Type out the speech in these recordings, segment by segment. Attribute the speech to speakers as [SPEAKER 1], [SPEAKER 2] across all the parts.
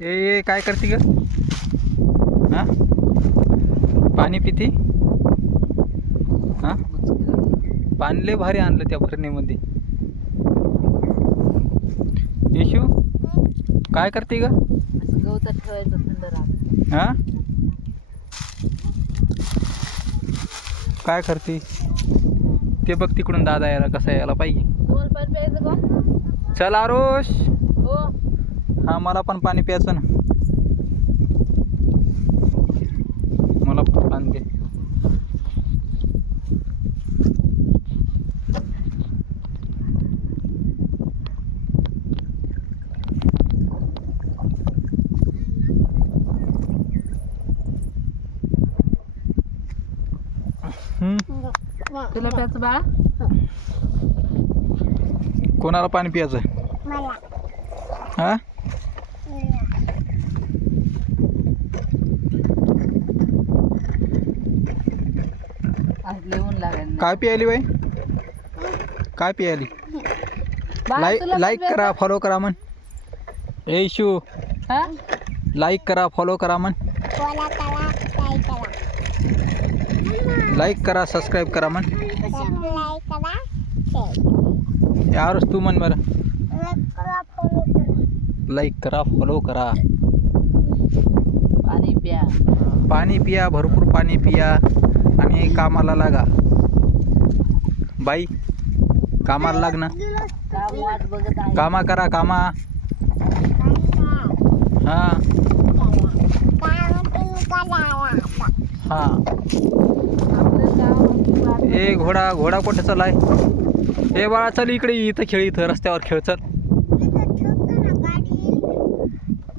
[SPEAKER 1] ए काय करते ग? हा? पाणी पिती? हा? पाणी लय भारी आणलं त्या भरणीमध्ये. येशू काय करते ग?
[SPEAKER 2] गवतात ठेवायचं थंड राहत.
[SPEAKER 1] हा? काय करते? ते बघ तिकडून दादा यायला कसा यायला पाहिजे. चल आरोश
[SPEAKER 2] हो.
[SPEAKER 1] हा मला पण पाणी प्यायचं ना. मला पण पाणी दे.
[SPEAKER 2] तुला प्यायचं बाळा?
[SPEAKER 1] कोणाला पाणी प्यायचं हा? काय प्यायली बाई? काय प्यायली लाईक लाईक करा फॉलो करा म्हण. ए इशू. लाईक करा फॉलो करा म्हण. लाईक करा सबस्क्राईब करा. म्हण. यारच तू म्हण बरं. लाईक करा फॉलो करा.
[SPEAKER 2] पाणी प्या.
[SPEAKER 1] पाणी पिया भरपूर पाणी पिया. आणि कामाला लागा. बाई कामाला लाग ना.
[SPEAKER 2] कामा
[SPEAKER 1] करा कामा. हा. हा. ए घोडा घोडा कुठे चालाय ए बाळा चल इकडे इथं खेळ इथं रस्त्यावर खेळ चल.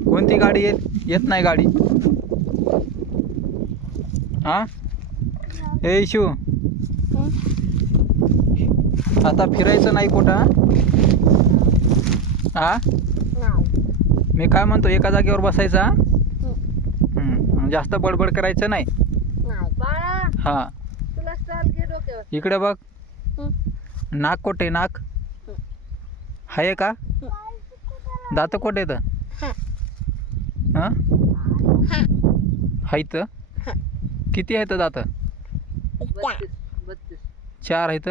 [SPEAKER 1] कोणती गाडी येत येत नाही गाडी? हा? ए शिव आता फिरायचं नाही कुठं? हा? मी काय म्हणतो एका जागेवर बसायचा जास्त बडबड करायचं नाही. हा. इकडे बघ. नाक कोठे नाक? आहे का? दात कोठे येतं हां. आहेत किती आहेत दात?
[SPEAKER 2] बत्तीस बत्तीस.
[SPEAKER 1] चार आहेत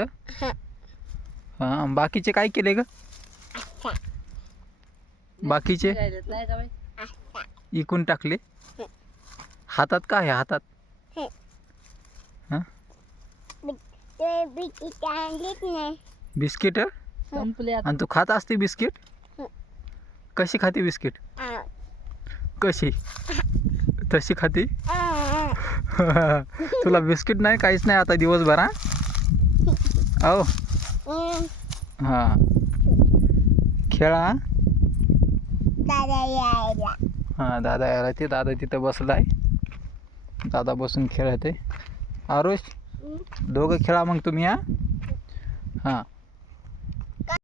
[SPEAKER 1] हां? बाकीचे काय केले ग? बाकीचे?
[SPEAKER 2] राहिलेत नाही का बाई?
[SPEAKER 1] इकून टाकले? हातात काय आहे हातात? हां. बिस्किट
[SPEAKER 2] संपले आता.
[SPEAKER 1] आणि तू खात असते बिस्किट? कशी खाते बिस्किट? कशी? तशी खाते? तुला बिस्किट नाही काहीच नाही आता दिवसभर हा? हो. हां. खेळा हां? दादा यायला ते दादा तिथं बसलाय. दादा बसून खेळते. आरुष दोघं खेळा मग तुम्ही हा? हां.